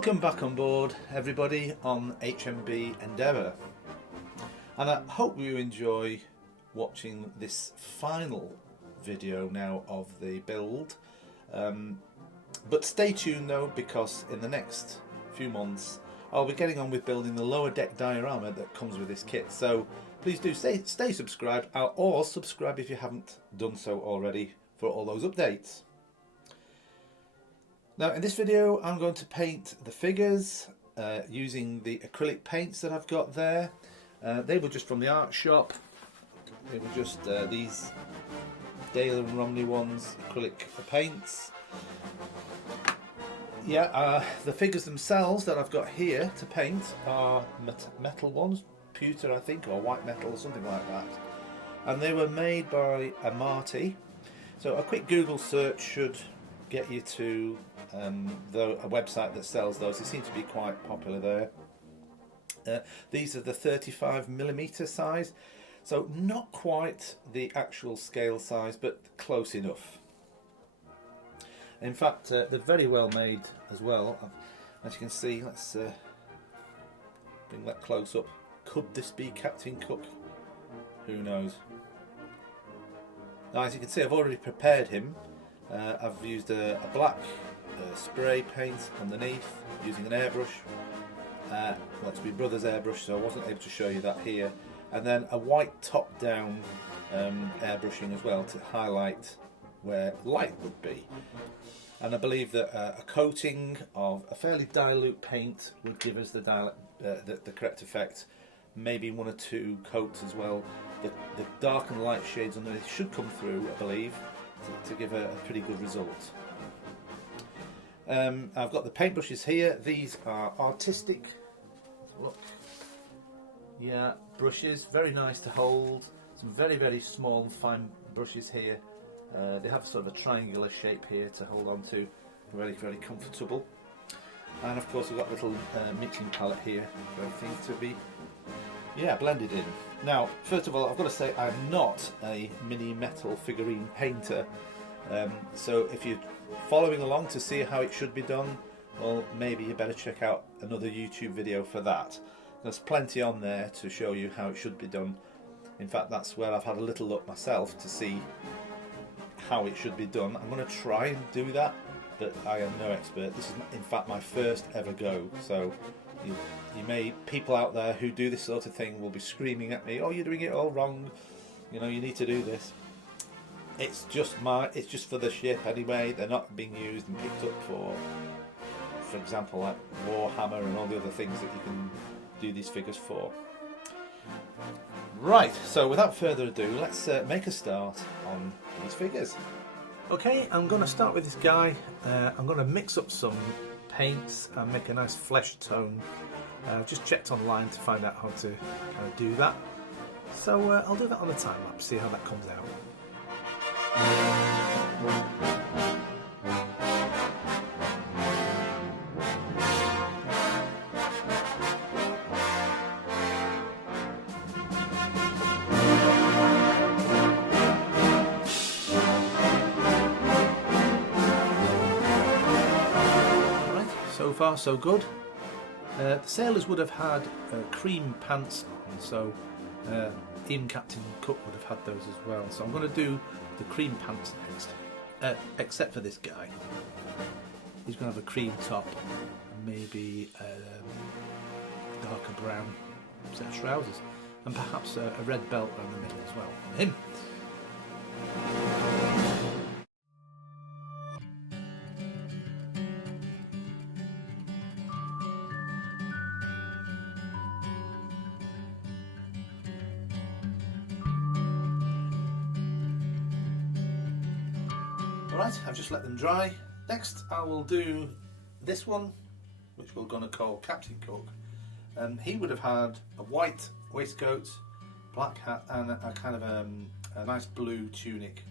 Welcome back on board, everybody, on HMB Endeavour, and I hope you enjoy watching this final video now of the build, but stay tuned though, because in the next few months I'll be getting on with building the lower deck diorama that comes with this kit, so please do stay subscribed, or subscribe if you haven't done so already for all those updates. Now in this video I'm going to paint the figures using the acrylic paints that I've got there. They were just from the art shop. They were just these Dale and Romney ones, acrylic paints. Yeah, the figures themselves that I've got here to paint are metal ones, pewter I think, or white metal or something like that. And they were made by a Marty. So a quick Google search should get you to a website that sells those. They seem to be quite popular there. These are the 35mm size, so not quite the actual scale size, but close enough. In fact, they're very well made as well. As you can see, let's bring that close up. Could this be Captain Cook? Who knows? Now, as you can see, I've already prepared him. I've used a black spray paint underneath using an airbrush. Well, it's my brother's airbrush, so I wasn't able to show you that here. And then a white top-down airbrushing as well to highlight where light would be. And I believe that a coating of a fairly dilute paint would give us the correct effect. Maybe one or two coats as well. The dark and light shades underneath should come through, I believe, to give a pretty good result. I've got the paintbrushes here. These are artistic, look, yeah, brushes, very nice to hold. Some very, very small and fine brushes here. They have sort of a triangular shape here to hold on to. Very, very comfortable. And of course we've got a little mixing palette here for everything to be, yeah, blended in. Now, first of all, I've got to say I'm not a mini metal figurine painter. So if you're following along to see how it should be done, well, maybe you better check out another YouTube video for that. There's plenty on there to show you how it should be done. In fact, that's where I've had a little look myself to see how it should be done. I'm going to try and do that, but I am no expert. This is in fact my first ever go, so people out there who do this sort of thing will be screaming at me, oh, you're doing it all wrong, you know, you need to do this. It's just for the ship anyway. They're not being used and picked up for example, like Warhammer and all the other things that you can do these figures for. Right, so without further ado, let's make a start on these figures. Okay, I'm going to start with this guy. I'm going to mix up some paints and make a nice flesh tone. I've just checked online to find out how to kind of do that. So I'll do that on a time lapse, see how that comes out. So far so good. The sailors would have had cream pants on, so even Captain Cook would have had those as well. So I'm going to do the cream pants next, except for this guy. He's going to have a cream top and maybe a darker brown set of trousers, and perhaps a red belt around the middle as well. Him. Alright, I've just let them dry. Next I will do this one, which we're going to call Captain Cook. He would have had a white waistcoat, black hat and a kind of a nice blue tunic.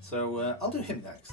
So I'll do him next.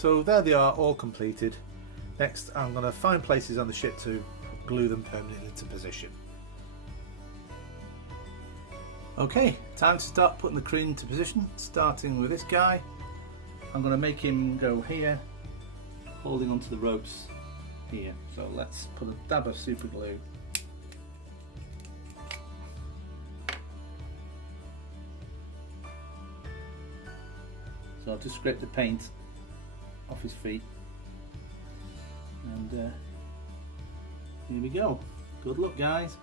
so there they are, all completed. Next I'm going to find places on the ship to glue them permanently into position. Okay, time to start putting the crane into position, starting with this guy. I'm going to make him go here, holding onto the ropes here. So let's put a dab of super glue. So I'll just scrape the paint off his feet, and here we go. Good luck, guys.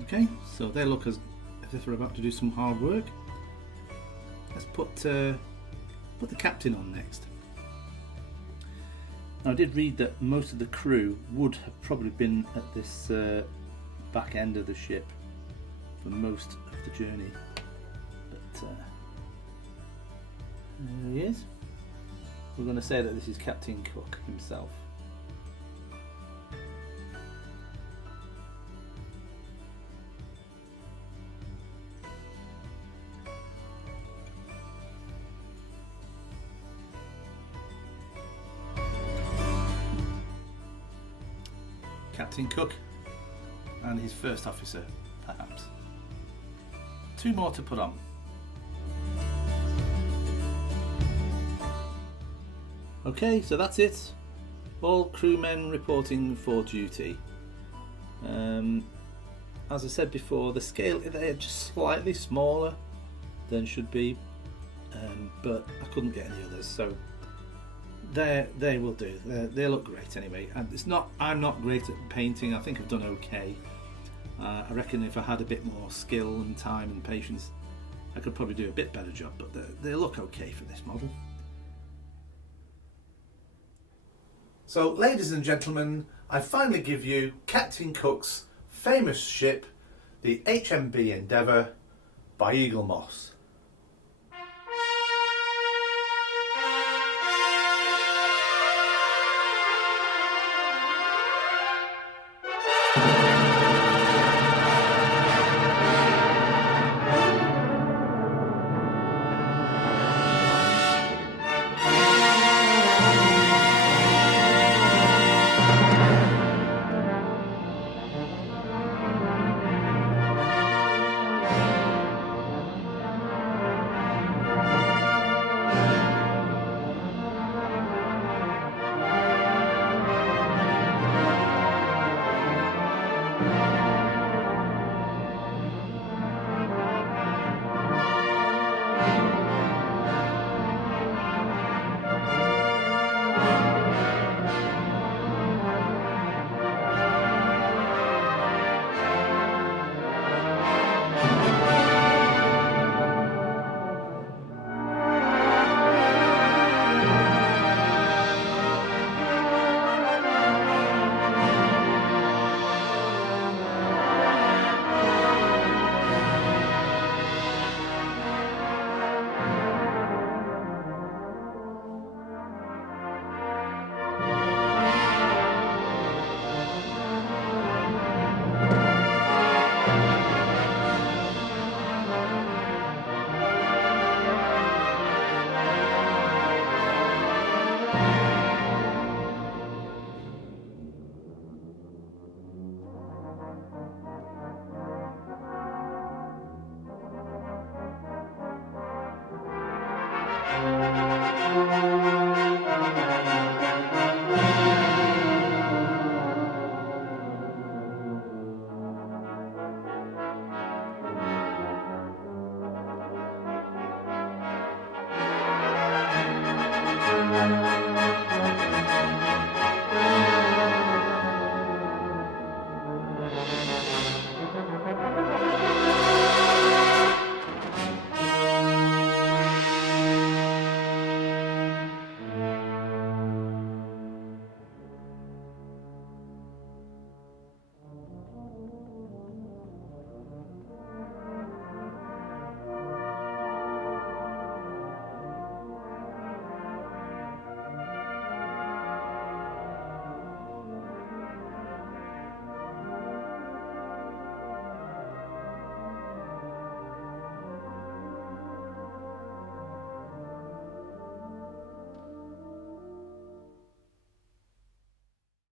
Okay, so they look as if they're about to do some hard work. Let's put the captain on next. Now, I did read that most of the crew would have probably been at this back end of the ship for most of the journey, but there he is. We're going to say that this is Captain Cook himself. Captain Cook and his first officer, perhaps. Two more to put on. Okay, so that's it. All crewmen reporting for duty. As I said before, the scale, they're just slightly smaller than should be, but I couldn't get any others, so they will do. They look great anyway. And I'm not great at painting. I think I've done okay. I reckon if I had a bit more skill and time and patience, I could probably do a bit better job, but they look okay for this model. So, ladies and gentlemen, I finally give you Captain Cook's famous ship, the HMB Endeavour by Eagle Moss.